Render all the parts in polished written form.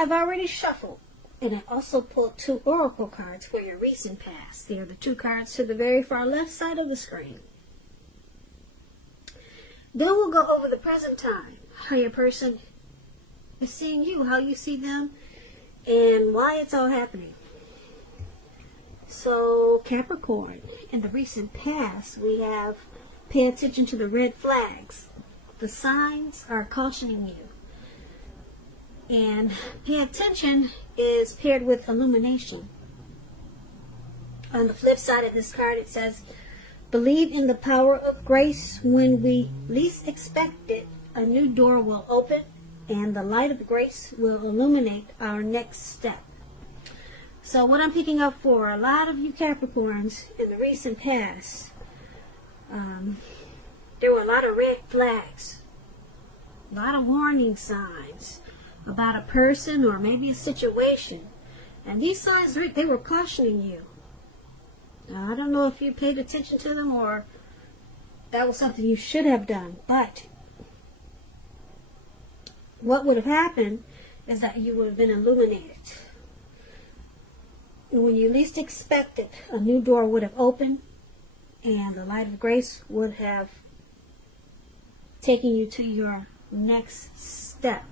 I've already shuffled, and I also pulled 2 oracle cards for your recent past. They are the 2 cards to the very far left side of the screen. Then we'll go over the present time, how your person is seeing you, how you see them, and why it's all happening. So, Capricorn, in the recent past, we have pay attention to the red flags. The signs are cautioning you. And pay attention is paired with illumination. On the flip side of this card, it says, believe in the power of grace. When we least expect it, a new door will open, and the light of grace will illuminate our next step. So what I'm picking up for a lot of you Capricorns in the recent past, there were a lot of red flags, a lot of warning signs about a person or maybe a situation. And these signs, they were cautioning you. Now, I don't know if you paid attention to them or that was something you should have done, but what would have happened is that you would have been illuminated. And when you least expect it, a new door would have opened, and the light of grace would have taken you to your next step.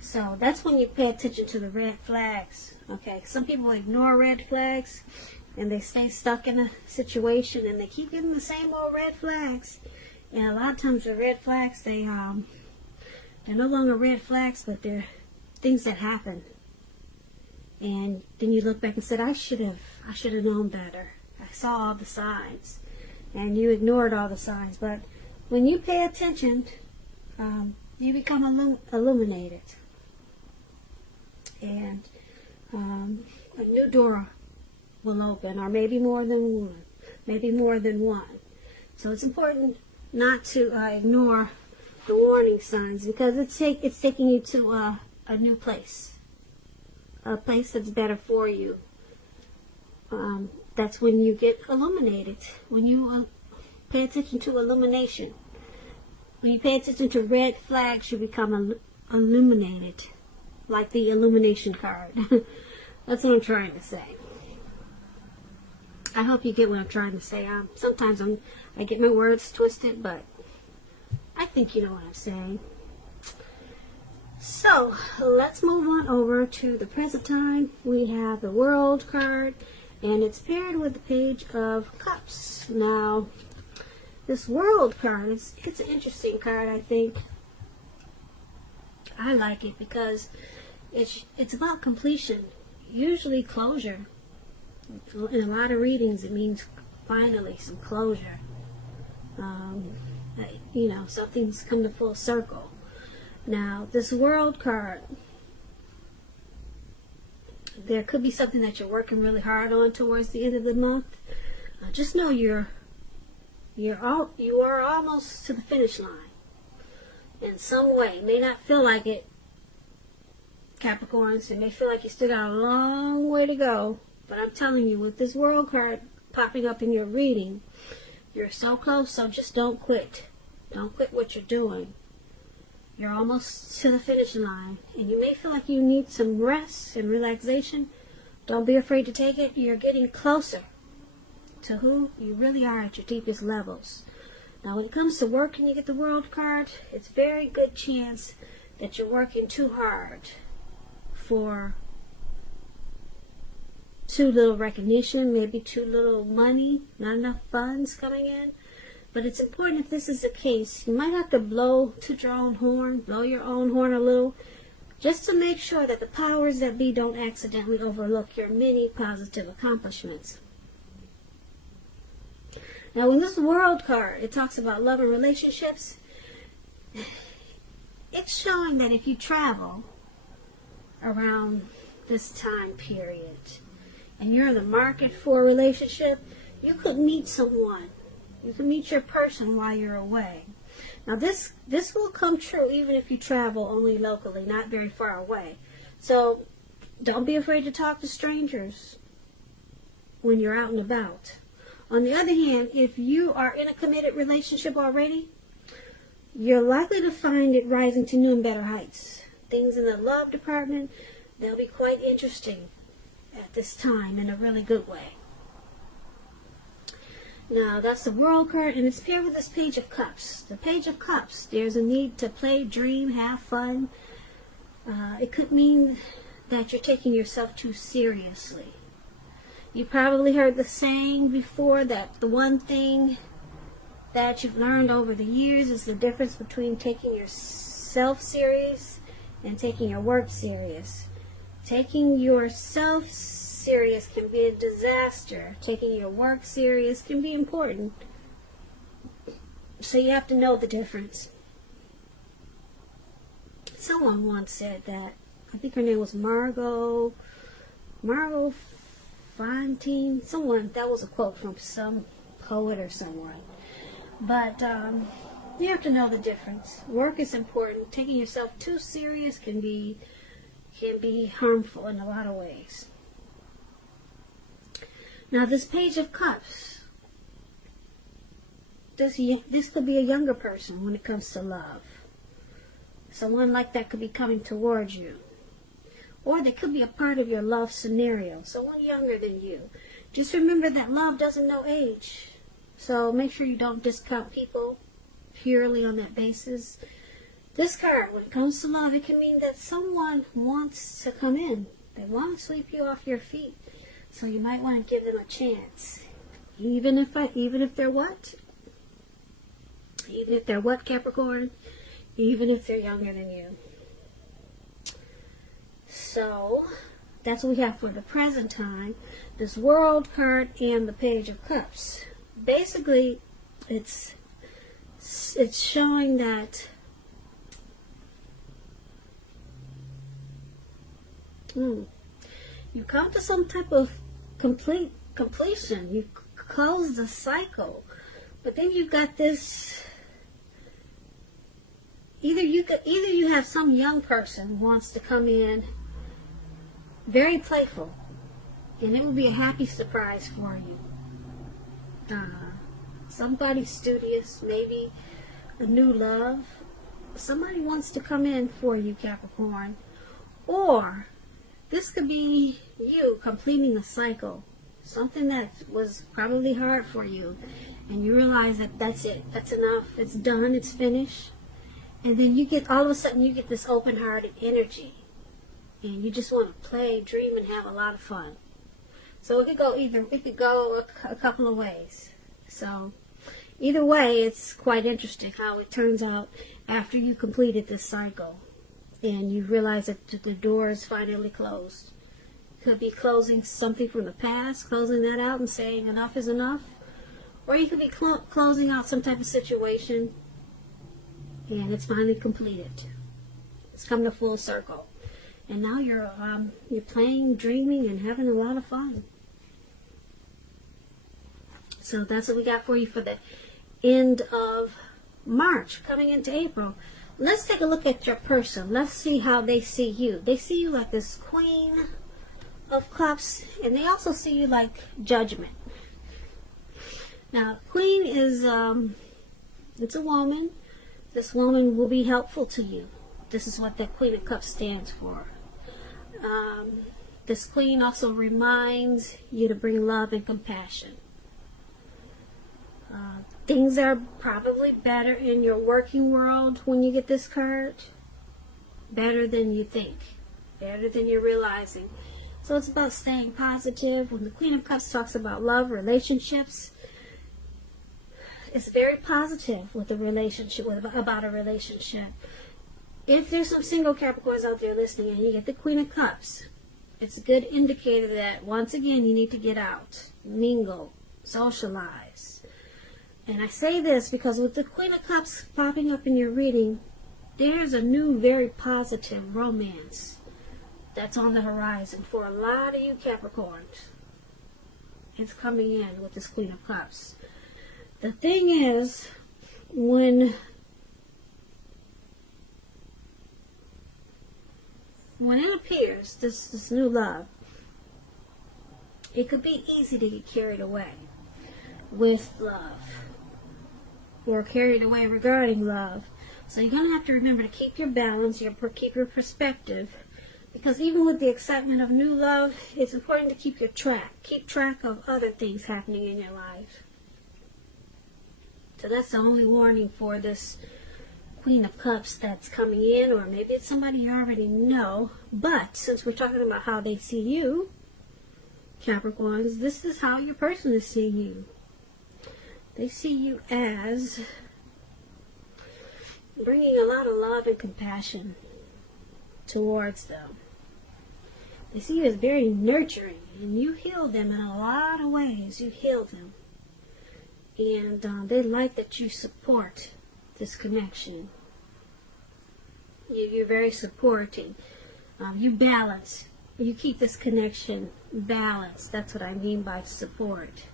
So that's when you pay attention to the red flags. Okay, some people ignore red flags, and they stay stuck in a situation, and they keep getting the same old red flags. And a lot of times the red flags, they're no longer red flags, but they're things that happen. And then you look back and said, I should have known better. I saw all the signs, and you ignored all the signs. But when you pay attention, you become illuminated, and a new door will open, or maybe more than one. So it's important not to ignore the warning signs, because it's taking you to a new place. A place that's better for you. That's when you get illuminated. When you pay attention to illumination. When you pay attention to red flags, you become illuminated. Like the illumination card. That's what I'm trying to say. I hope you get what I'm trying to say. Sometimes I get my words twisted, but I think you know what I'm saying. So, let's move on over to the present time. We have the World card, and it's paired with the Page of Cups. Now, this World card, it's an interesting card, I think. I like it because it's about completion, usually closure. In a lot of readings, it means finally some closure. Something's come to full circle. Now, this World card, there could be something that you're working really hard on towards the end of the month. Just know you are almost to the finish line in some way. It may not feel like it, Capricorns. It may feel like you still got a long way to go. But I'm telling you, with this World card popping up in your reading, you're so close. So just don't quit. Don't quit what you're doing. You're almost to the finish line, and you may feel like you need some rest and relaxation. Don't be afraid to take it. You're getting closer to who you really are at your deepest levels. Now, when it comes to work and you get the World card, it's a very good chance that you're working too hard for too little recognition, maybe too little money, not enough funds coming in. But it's important, if this is the case, you might have to blow your own horn a little, just to make sure that the powers that be don't accidentally overlook your many positive accomplishments. Now, in this World card, it talks about love and relationships. It's showing that if you travel around this time period and you're in the market for a relationship, you could meet someone. You can meet your person while you're away. Now, this will come true even if you travel only locally, not very far away. So, don't be afraid to talk to strangers when you're out and about. On the other hand, if you are in a committed relationship already, you're likely to find it rising to new and better heights. things in the love department, they'll be quite interesting at this time in a really good way. Now, that's the World card, and it's paired with this Page of Cups. The Page of Cups, there's a need to play, dream, have fun. It could mean that you're taking yourself too seriously. You probably heard the saying before that the one thing that you've learned over the years is the difference between taking yourself serious and taking your work serious. Taking yourself serious can be a disaster. Taking your work serious can be important. So you have to know the difference. Someone once said that, I think her name was Margot Fontaine. Someone, that was a quote from some poet or someone. But you have to know the difference. Work is important. Taking yourself too serious can be harmful in a lot of ways. Now, this Page of Cups, this could be a younger person when it comes to love. Someone like that could be coming towards you. Or they could be a part of your love scenario, someone younger than you. Just remember that love doesn't know age. So make sure you don't discount people purely on that basis. This card, when it comes to love, it can mean that someone wants to come in. They want to sweep you off your feet. So you might want to give them a chance. Even if they're what? Even if they're what, Capricorn? Even if they're younger than you. So, that's what we have for the present time. This World card and the Page of Cups. Basically, it's showing that you come to some type of completion. You close the cycle. But then you've got this, either you have some young person who wants to come in very playful, and it will be a happy surprise for you. Somebody studious, maybe a new love. Somebody wants to come in for you, Capricorn. Or this could be you completing a cycle, something that was probably hard for you, and you realize that that's it, that's enough, it's done, it's finished. And then all of a sudden you get this open-hearted energy, and you just want to play, dream, and have a lot of fun. So it could go a couple of ways. So either way, it's quite interesting how it turns out after you completed this cycle and you realize that the door is finally closed. Could be closing something from the past, closing that out and saying enough is enough. Or you could be closing out some type of situation and it's finally completed. It's come to full circle. And now you're playing, dreaming, and having a lot of fun. So that's what we got for you for the end of March, coming into April. Let's take a look at your person. Let's see how they see you. They see you like this Queen of Cups, and they also see you like Judgment. Now, Queen is, it's a woman. This woman will be helpful to you. This is what that Queen of Cups stands for. This Queen also reminds you to bring love and compassion. Things are probably better in your working world when you get this card. Better than you think. Better than you're realizing. So it's about staying positive. When the Queen of Cups talks about love, relationships, it's very positive with a relationship, about a relationship. If there's some single Capricorns out there listening and you get the Queen of Cups, it's a good indicator that, once again, you need to get out, mingle, socialize. And I say this because with the Queen of Cups popping up in your reading, there's a new, very positive romance that's on the horizon for a lot of you Capricorns. It's coming in with this Queen of Cups. The thing is, when it appears, this new love, it could be easy to get carried away with love, or carried away regarding love. So you're going to have to remember to keep your balance, keep your perspective. Because even with the excitement of new love, it's important to keep track of other things happening in your life. So that's the only warning for this Queen of Cups that's coming in, or maybe it's somebody you already know. But since we're talking about how they see you, Capricorns, this is how your person is seeing you. They see you as bringing a lot of love and compassion towards them. They see you as very nurturing, and you heal them in a lot of ways. You heal them. And they like that you support this connection. You're very supporting. You balance. You keep this connection balanced. That's what I mean by support.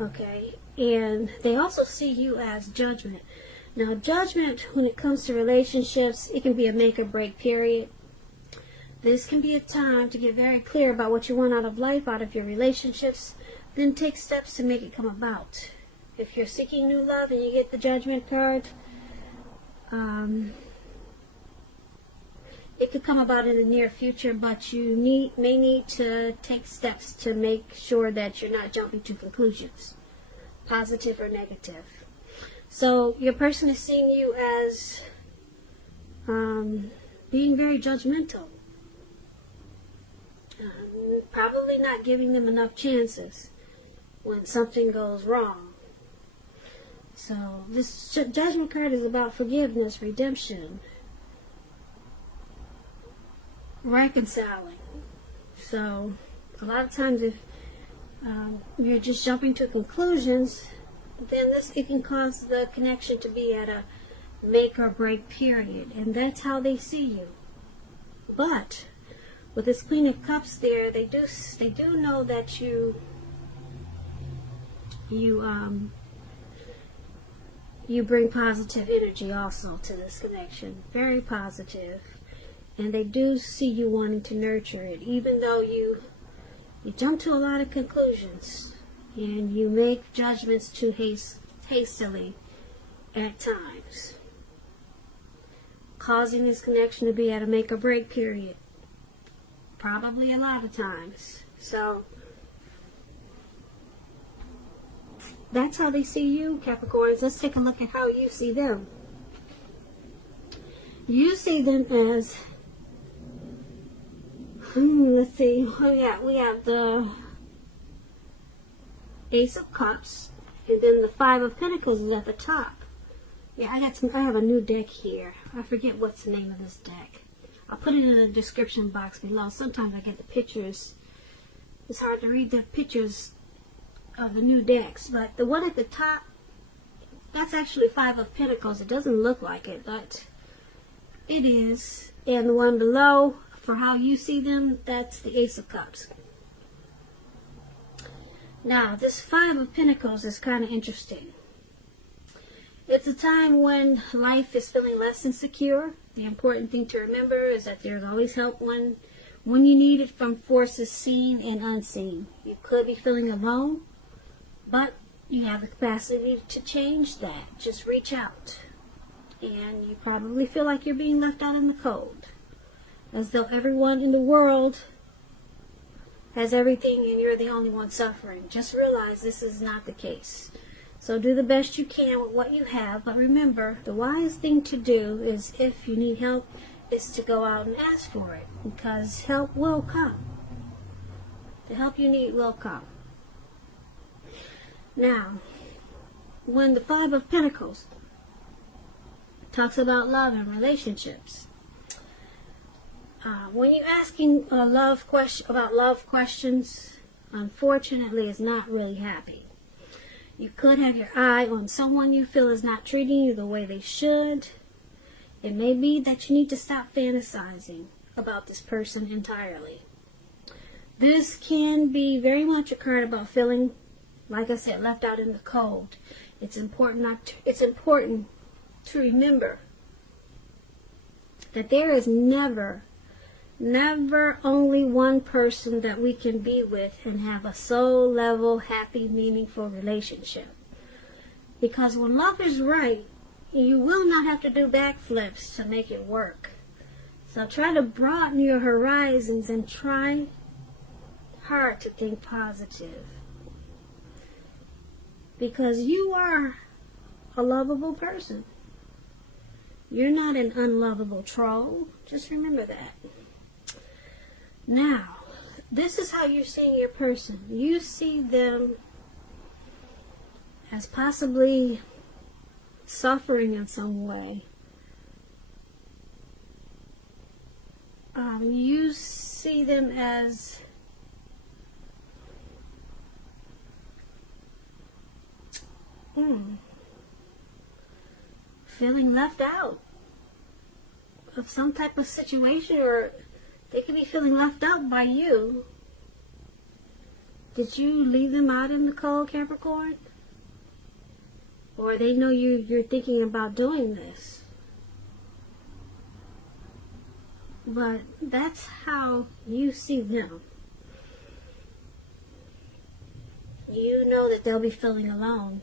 Okay? And they also see you as judgment. Now, judgment, when it comes to relationships, it can be a make or break period. This can be a time to get very clear about what you want out of life, out of your relationships, then take steps to make it come about. If you're seeking new love and you get the Judgment card, it could come about in the near future, but you may need to take steps to make sure that you're not jumping to conclusions, positive or negative. So your person is seeing you as being very judgmental. Probably not giving them enough chances when something goes wrong. So this Judgment card is about forgiveness, redemption, reconciling. So a lot of times if you're just jumping to conclusions, then it can cause the connection to be at a make or break period, and that's how they see you. But with this Queen of Cups there, they do know that you bring positive energy also to this connection, very positive, and they do see you wanting to nurture it, even though you jump to a lot of conclusions and you make judgments too hastily at times, causing this connection to be at a make or break period, probably a lot of times. So that's how they see you, Capricorns. Let's take a look at how you see them. You see them as, let's see, we have the Ace of Cups, and then the Five of Pentacles is at the top. Yeah, I have a new deck here. I forget what's the name of this deck. I'll put it in the description box below. Sometimes I get the pictures. It's hard to read the pictures of the new decks, but the one at the top, that's actually Five of Pentacles. It doesn't look like it, but it is. And the one below, for how you see them, that's the Ace of Cups. Now, this Five of Pentacles is kind of interesting. It's a time when life is feeling less insecure. The important thing to remember is that there's always help when you need it from forces seen and unseen. You could be feeling alone, but you have the capacity to change that. Just reach out. And you probably feel like you're being left out in the cold, as though everyone in the world has everything and you're the only one suffering. Just realize this is not the case. So do the best you can with what you have, but remember, the wise thing to do is, if you need help, is to go out and ask for it, because help will come. The help you need will come. Now, when the Five of Pentacles talks about love and relationships, when you're asking about love questions, unfortunately, it's not really happy. You could have your eye on someone you feel is not treating you the way they should. It may be that you need to stop fantasizing about this person entirely. This can be very much a card about feeling, like I said, left out in the cold. It's important to remember that there is never only one person that we can be with and have a soul level, happy, meaningful relationship. Because when love is right, you will not have to do backflips to make it work. So try to broaden your horizons and try hard to think positive. Because you are a lovable person. You're not an unlovable troll. Just remember that. Now, this is how you're seeing your person. You see them as possibly suffering in some way. You see them as feeling left out of some type of situation, or they could be feeling left out by you. Did you leave them out in the cold, Capricorn? Or they know you're thinking about doing this. But that's how you see them. You know that they'll be feeling alone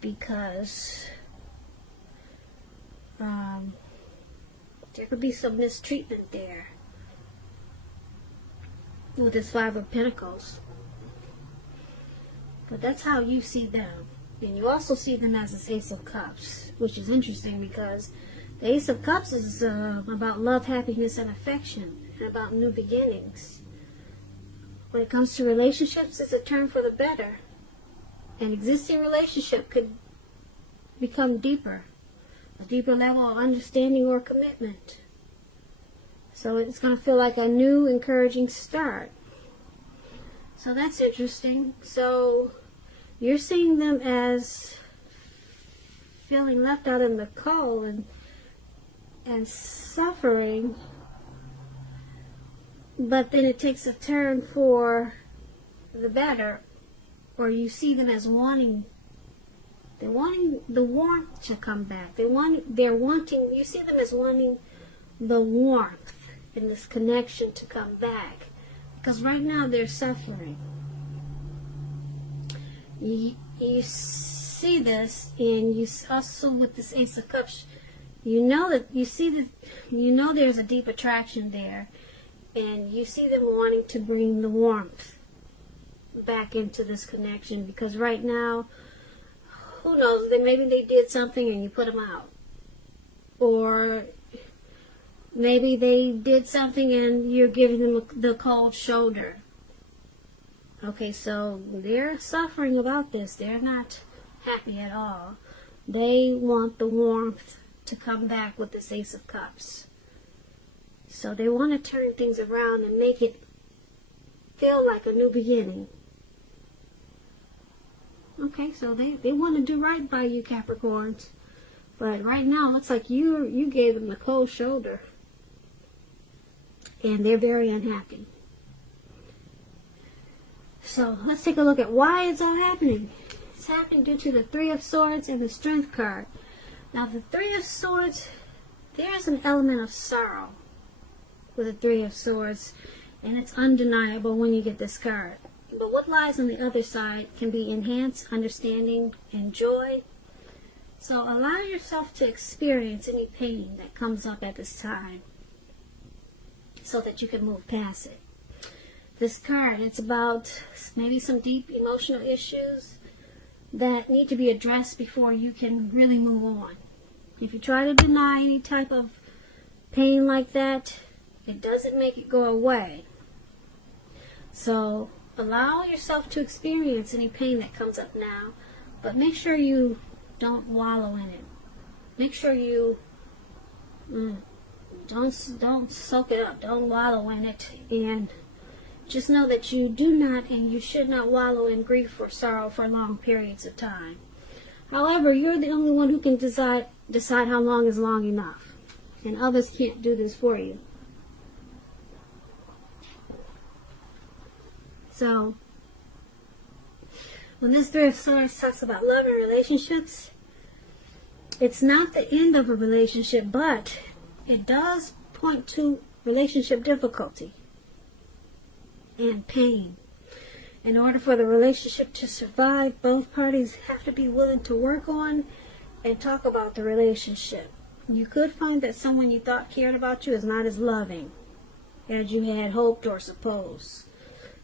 because there could be some mistreatment there with this Five of Pentacles. But that's how you see them. And you also see them as this Ace of Cups, which is interesting because the Ace of Cups is about love, happiness, and affection, and about new beginnings. When it comes to relationships, it's a turn for the better. An existing relationship could become deeper, a deeper level of understanding or commitment. So it's going to feel like a new, encouraging start. So that's interesting. So you're seeing them as feeling left out in the cold and suffering, but then it takes a turn for the better, or you see them as wanting the warmth to come back. You see them as wanting the warmth in this connection to come back, because right now they're suffering. You see this, and you also with this Ace of Cups, you know there's a deep attraction there, and you see them wanting to bring the warmth back into this connection, because right now, who knows, maybe they did something and you put them out, or maybe they did something and you're giving them the cold shoulder. Okay, so they're suffering about this. They're not happy at all. They want the warmth to come back with this Ace of Cups. So they want to turn things around and make it feel like a new beginning. Okay, so they want to do right by you, Capricorns. But right now, it looks like you gave them the cold shoulder. And they're very unhappy. So let's take a look at why it's all happening. It's happening due to the Three of Swords and the Strength card. Now the Three of Swords, there's an element of sorrow with the Three of Swords, and it's undeniable when you get this card. But what lies on the other side can be enhanced understanding and joy. So allow yourself to experience any pain that comes up at this time so that you can move past it. This card, it's about maybe some deep emotional issues that need to be addressed before you can really move on. If you try to deny any type of pain like that, it doesn't make it go away. So allow yourself to experience any pain that comes up now, but make sure you don't wallow in it. Make sure you don't soak it up. Don't wallow in it, and just know that you do not and you should not wallow in grief or sorrow for long periods of time. However, you're the only one who can decide how long is long enough, and others can't do this for you. So, when this Three of Swords talks about love and relationships, it's not the end of a relationship, but it does point to relationship difficulty and pain. In order for the relationship to survive, both parties have to be willing to work on and talk about the relationship. You could find that someone you thought cared about you is not as loving as you had hoped or supposed.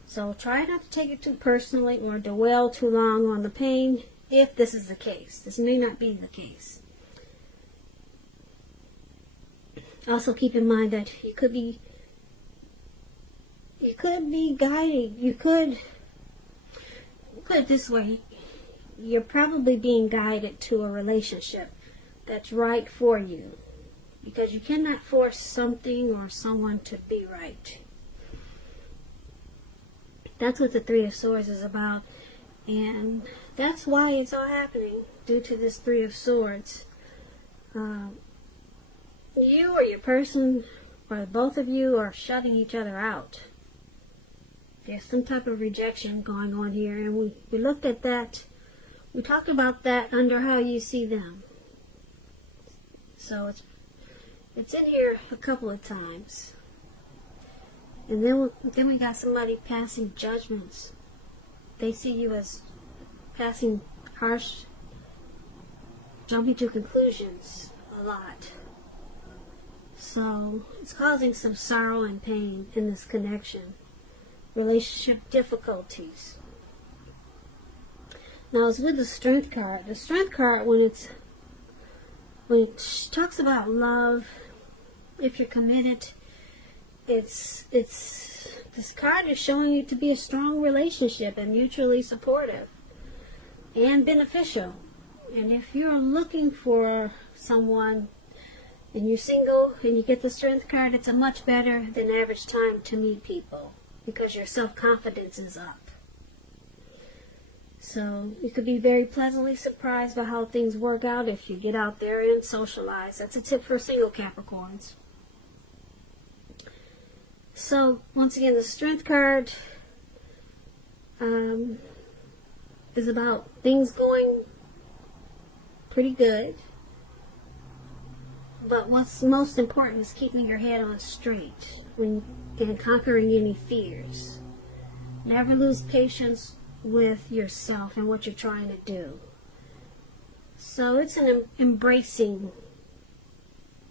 So try not to take it too personally or dwell too long on the pain if this is the case. This may not be the case. Also keep in mind that you could be guiding. You could put it this way. You're probably being guided to a relationship that's right for you, because you cannot force something or someone to be right. That's what the Three of Swords is about, and that's why it's all happening, due to this Three of Swords. You or your person, or both of you, are shutting each other out. There's some type of rejection going on here, and we looked at that. We talked about that under how you see them. So it's in here a couple of times. And then we got somebody passing judgments. They see you as passing harsh, jumping to conclusions a lot. So it's causing some sorrow and pain in this connection. Relationship difficulties. Now it's with the Strength card. The Strength card, when it talks about love, if you're committed, this card is showing you to be a strong relationship and mutually supportive and beneficial. And if you're looking for someone and you're single and you get the Strength card, it's a much better than average time to meet people, because your self-confidence is up. So you could be very pleasantly surprised by how things work out if you get out there and socialize. That's a tip for single Capricorns. So once again, the Strength card is about things going pretty good. But what's most important is keeping your head on straight and conquering any fears. Never lose patience with yourself and what you're trying to do. So it's an embracing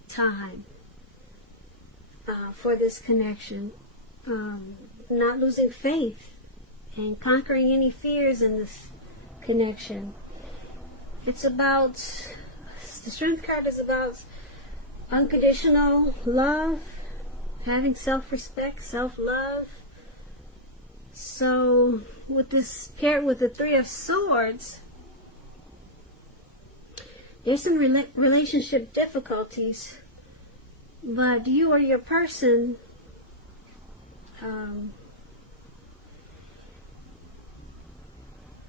time for this connection. Not losing faith and conquering any fears in this connection. It's about, the Strength card is about unconditional love, having self-respect, self-love. So with this paired with the Three of Swords, there's some relationship difficulties, but you or your person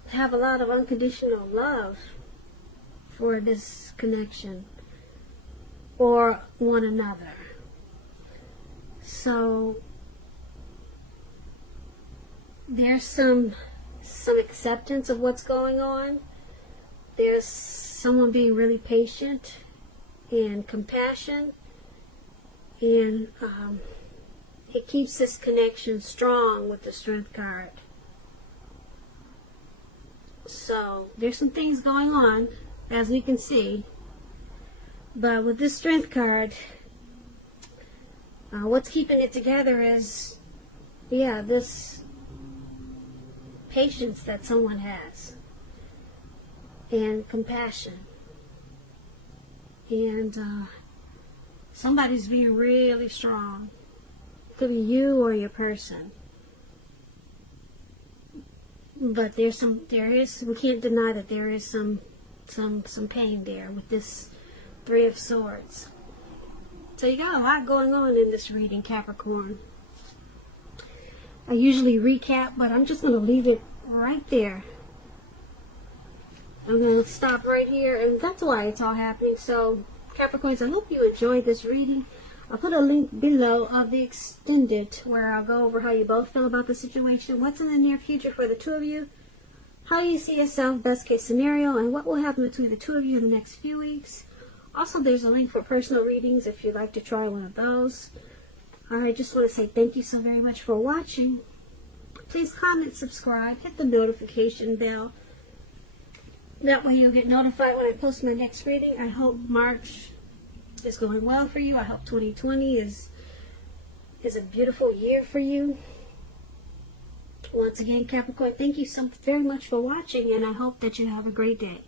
have a lot of unconditional love for this connection or one another. So there's some acceptance of what's going on. There's someone being really patient and compassion, and it keeps this connection strong with the Strength card. So there's some things going on, as we can see, but with this Strength card, what's keeping it together is, this patience that someone has, and compassion, and somebody's being really strong. It could be you or your person, but we can't deny that there is some pain there with this Three of Swords. So you got a lot going on in this reading, Capricorn. I usually recap, but I'm just going to leave it right there. I'm going to stop right here, and that's why it's all happening. So, Capricorns, I hope you enjoyed this reading. I'll put a link below of the extended, where I'll go over how you both feel about the situation, what's in the near future for the two of you, how you see yourself, best case scenario, and what will happen between the two of you in the next few weeks. Also, there's a link for personal readings if you'd like to try one of those. Alright, just want to say thank you so very much for watching. Please comment, subscribe, hit the notification bell. That way you'll get notified when I post my next reading. I hope March is going well for you. I hope 2020 is a beautiful year for you. Once again, Capricorn, thank you so very much for watching, and I hope that you have a great day.